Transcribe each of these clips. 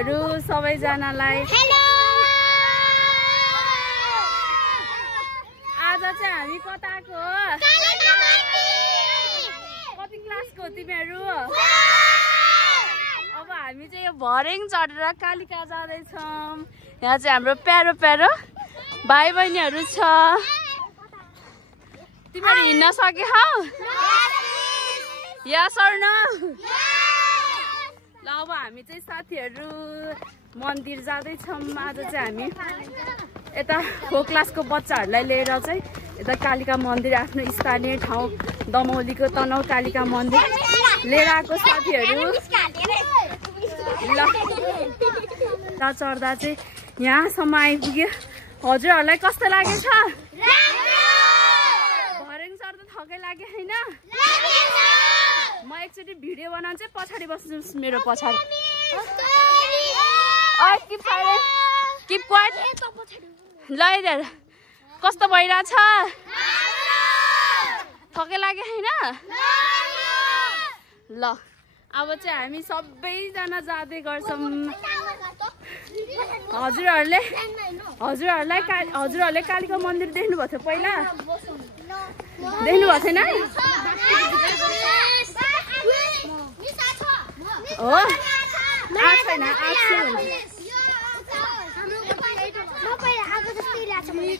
साथीहरु सबैजनालाई हेलो। आज चाहिँ हामी कताको हो? कति क्लासको हो तिमीहरु? अब हामी चाहिँ यो भरेङ चढेर कालिका जाँदै छौं। यहाँ चाहिँ हाम्रो प्यारो प्यारो भाइ बहिनीहरु छ। तिमीहरु हिँड्न सकेछौ? यस अर नो? ल अब हामी चाहिँ साथीहरु मन्दिर जाँदै छौं। आज चाहिँ हामी यता हो क्लासको बच्चाहरुलाई लिएर चाहिँ यता कालिका मन्दिर आफ्नो स्थानीय ठाउँ दमौलीको तनहु कालिका मन्दिर लिएर आएको साथीहरु। ल चढ्दा चाहिँ यहाँसम्म आइपुग्यो। हजुरहरुलाई कस्तो लागेछ? भरेङ चढ्दा थकै लाग्यो हैन? म एकचोटी भिडियो बनाउन चाहिँ पछाडी बस्नुस् मेरो पछाडी। Keep quite. ल इधर कस्तो भइराछ? थकै लाग्यो हैन? ल अब चाहिँ हामी सबैजना जाँदै गर्छौं। हजुरहरुले कालिका मन्दिर देख्नु भएको थियो पहिला? देख्नु भएको थिएन? हो छैन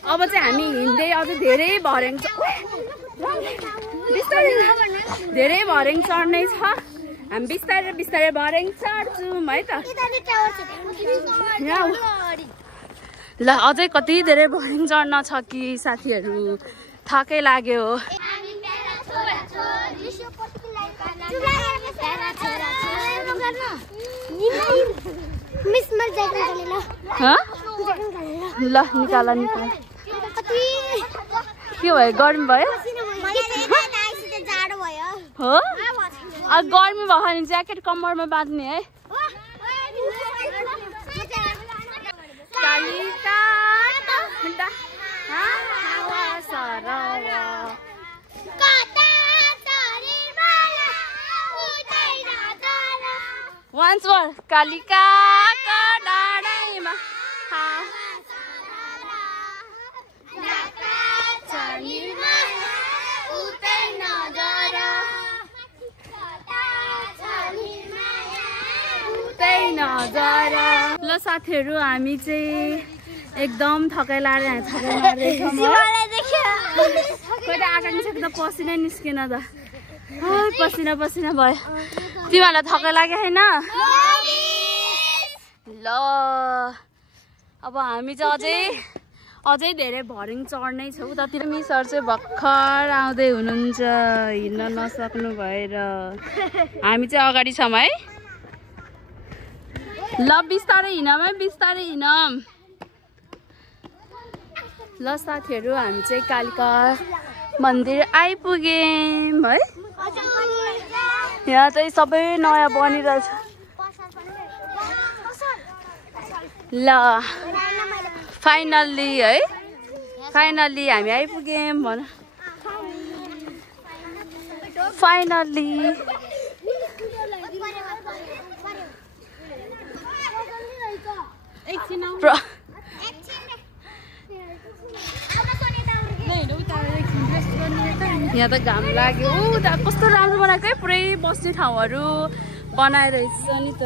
अब चाहिँ हामी हिँड्दै अझ धेरै भरेङ चढ्नै छ। हामी बिस्तारै बिस्तारै भरेङ चढ्छौँ है त। ल अझै कति धेरै भरेङ चढ्न छ कि साथीहरु, थकै लाग्यो। ल निकाल निकाल। के भयो? गर्मी भयो? हो अब गर्मी भयो भने ज्याकेट कम्मरमा बाँध्ने है। Once more, कालिका डाँडामा ल साथीहरु हामी चाहिँ एकदम थकाइ लागेर कहिले आँखा निस्केको त पसिना निस्केन त। पसिना पसिना भयो। तिमीहरुलाई थकाइ लाग्यो हैन? ल अब हामी चाहिँ अझै धेरै भरिङ चढ्नै छौ। उतातिर मिसहरु चाहिँ भर्खर आउँदै हुनुहुन्छ हिँड्न नसक्नु भएर। हामी चाहिँ अगाडि छौं है। ल बिस्तारै हिँडम है, बिस्तारै हिँडम। ल साथीहरु हामी चाहिँ कालिका मन्दिर आइपुग्यौं है। यहाँ चाहिँ सबै नयाँ बनिरहेछ। ल फाइनल्ली है, फाइनल्ली हामी आइपुग्यौं भन। फाइनल्ली यहाँ त घाम लाग्यो। कस्तो राम्रो बनाएको है, पुरै बस्ने ठाउँहरू बनाइरहेछ नि त।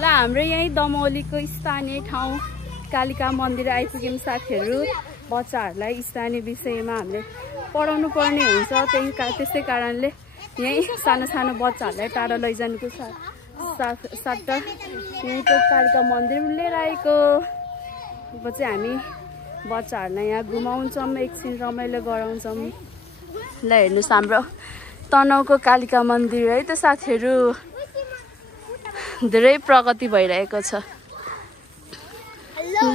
ल हाम्रो यही दमौलीको स्थानीय ठाउँ कालिका मन्दिर आइपुग्यौं साथीहरु। बच्चाहरूलाई स्थानीय विषयमा हामीले पढाउनु पर्ने हुन्छ, त्यसै कारणले यही सानो सानो बच्चाहरूलाई टाढा लैजानुको सट्टा यहीँको कालिका मन्दिर लिएर आएको। अब चाहिँ हामी बच्चाहरूलाई यहाँ घुमाउँछौँ, एकछिन रमाइलो गराउँछौँ। ल हेर्नुहोस् हाम्रो तनहुको कालिका मन्दिर है त साथीहरु, धेरै प्रगति भइरहेको छ।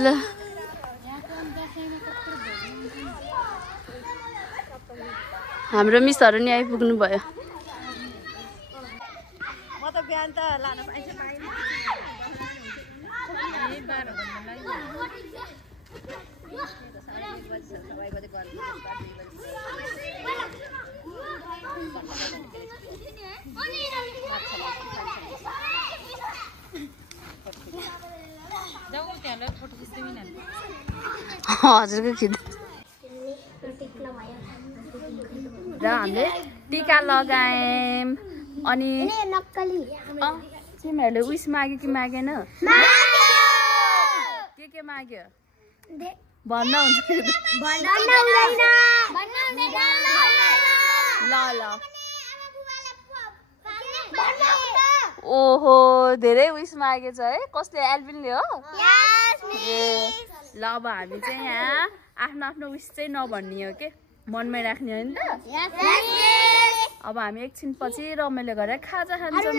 ल हाम्रो मिसहरु नि आइपुग्नु भयो। म त बिहान त लान पाइन्छ पाइन्छ। हजुरको खिच्दै र हामीले टिका लगायौँ अनि तिमीहरूले उइस माग्यो कि मागेन के माग्यो भन्न हुन्छ ल ओहो धेरै उइस मागेछ है कसले एल्बिनले हो ए ल अब हामी चाहिँ यहाँ आफ्नो आफ्नो उइस चाहिँ नभन्ने हो के मनमै राख्ने हो नि त अब हामी एकछिन पछि रमाइलो गरेर खाजा खान्छौँ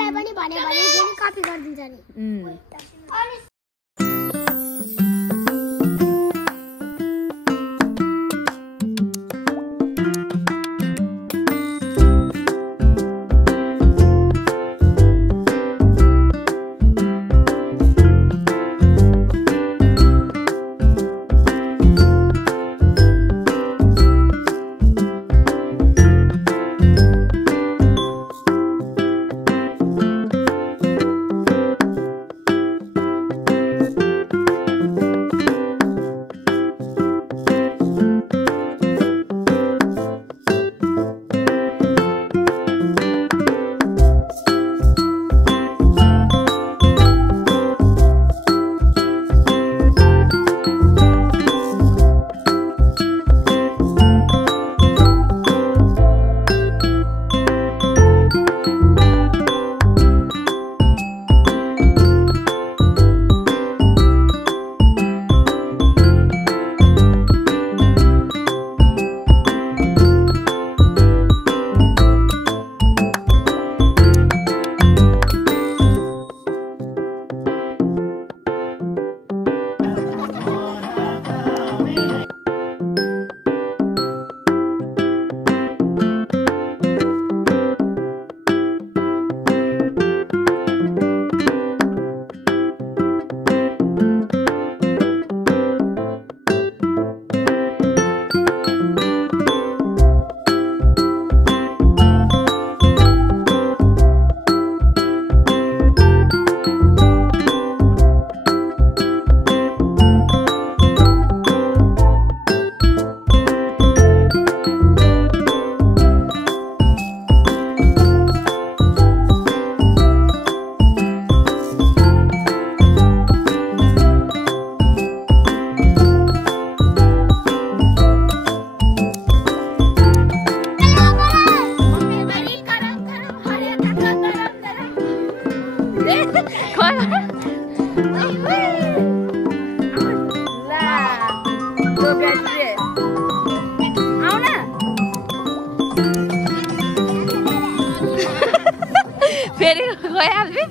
फेरि गइहाल्ने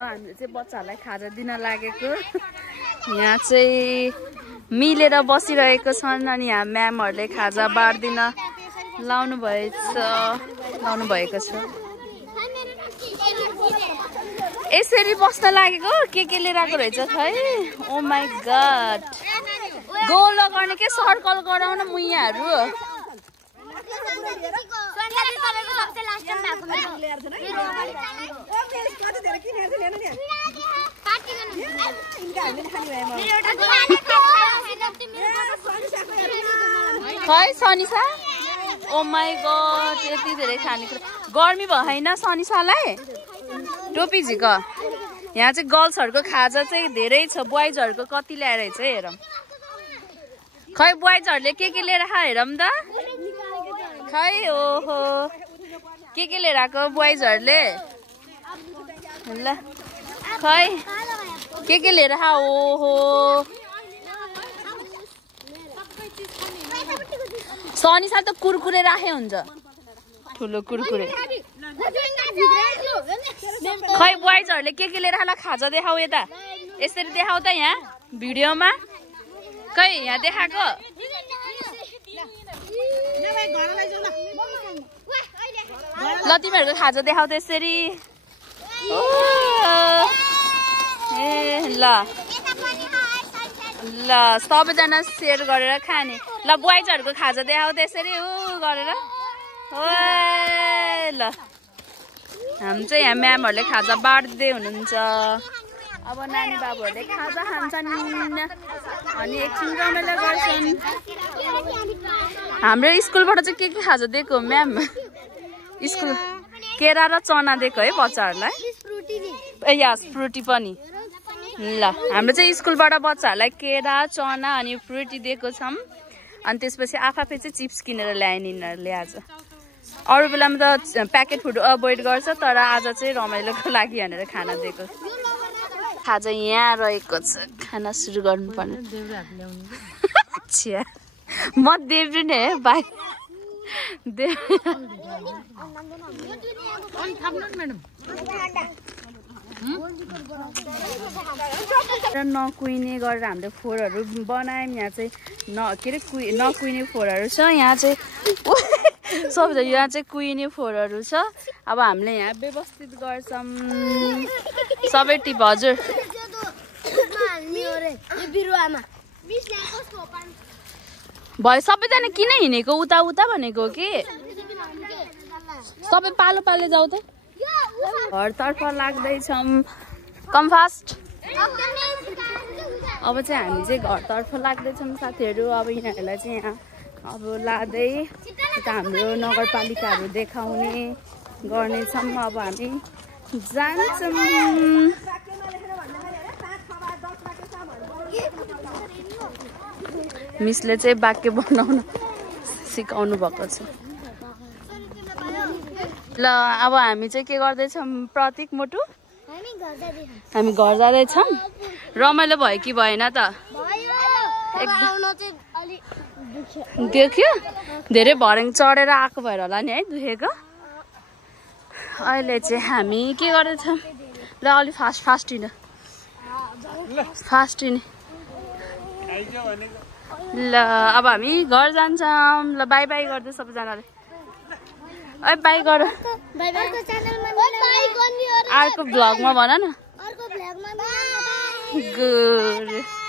हामीले चाहिँ बच्चाहरूलाई खाजा दिन लागेको यहाँ चाहिँ मिलेर बसिरहेको छन् अनि यहाँ म्यामहरूले खाजा बाँड्दिन लाउनु भएको छ यसरी बस्न लागेको के लिएर आएको रहेछ खै ओ माई गॉड गोलो गर्ने के सर्कल गराउन मुइयाहरू खै सनिसा ओ माई गॉड यति धेरै खानेकुरा गर्मी भयो हैन सनिसालाई टोपी झिक यहाँ चाहिँ गर्ल्सहरुको खाजा चाहिँ धेरै छ बोइजहरुको कति ल्याएर छ हेरौँ खै बोइजहरुले के लिएर हेरौँ त खै ओहो के लिएर आएको बोइजहरुले ल खै के लिएर ओहो सनी साल त कुरकुरे राखे हुन्छ ठुलो कुरकुरे खै बोइजहरुले के लिएर आला खाजा देखाउ यता यसरी देखाउ त यहाँ भिडियोमा खै यहाँ देखाको ल तिमीहरुको खाजा देखाउ त यसरी ए ल ल सबैजना शेयर गरेर खाने ल बोइजहरुको खाजा देखाउ त्यसरी गरेर ओए ल हामी चाहिँ यहाँ म्यामहरुले खाजा बाँड्दै हुनुहुन्छ अब नानी बाबुहरुले खाजा खान्छन् अनि एकछिन रमाइलो गर्छन् हाम्रो स्कुलबाट चाहिँ के खाजा दिएको म्याम स्कुल केरा र चना दिएको है बच्चाहरुलाई ए यस फ्रुटी पनि ल हाम्रो चाहिँ स्कुलबाट बच्चाहरुलाई केरा चना अनि फ्रुटी दिएको छौं अनि त्यसपछि आफै चाहिँ चिप्स किनेर ल्याएन यिनीहरुले आज अरु बेलामा त प्याकेट फुड अभोइड गर्छ तर आज चाहिँ रमाइलोको लागि भनेर खाना दिएको खाजा यहाँ रहेको छ खाना सुरु गर्नुपर्ने अच्छा म देब्री नै बाइ नकुइने गरेर हामीले फोरहरू बनायौँ यहाँ चाहिँ के अरे नकुइने फोरहरू छ यहाँ चाहिँ सबैजना यहाँ चाहिँ कुइने फोरहरू छ अब हामीले यहाँ व्यवस्थित गर्छौँ सबै टिप हजुर भयो सबैजना किन हिँडेको उता उता भनेको कि सबै पालो पालो जाऊ त घरतर्फ लाग्दैछौँ कम फास्ट अब चाहिँ हामी चाहिँ घरतर्फ लाग्दैछौँ साथीहरू अब यिनीहरूलाई चाहिँ यहाँ अब लाँदै यता हाम्रो नगरपालिकाहरू देखाउने गर्नेछौँ अब हामी जान्छौँ मिसले चाहिँ वाक्य बनाउन सिकाउनु भएको छ ल अब हामी चाहिँ के गर्दैछौँ प्रतीक मोटु हामी घर जाँदैछौँ रमाइलो भयो कि भएन त देख्यो धेरै भर्याङ चढेर आएको भएर होला नि है दुखेको अहिले चाहिँ हामी के गर्दैछौँ ल अलि फास्ट हिँड फास्ट हिँड ल अब हामी घर जान्छौँ ल बाई बाई गर्दै सबैजनाले ए बाई गर अर्को भ्लगमा भन न गुड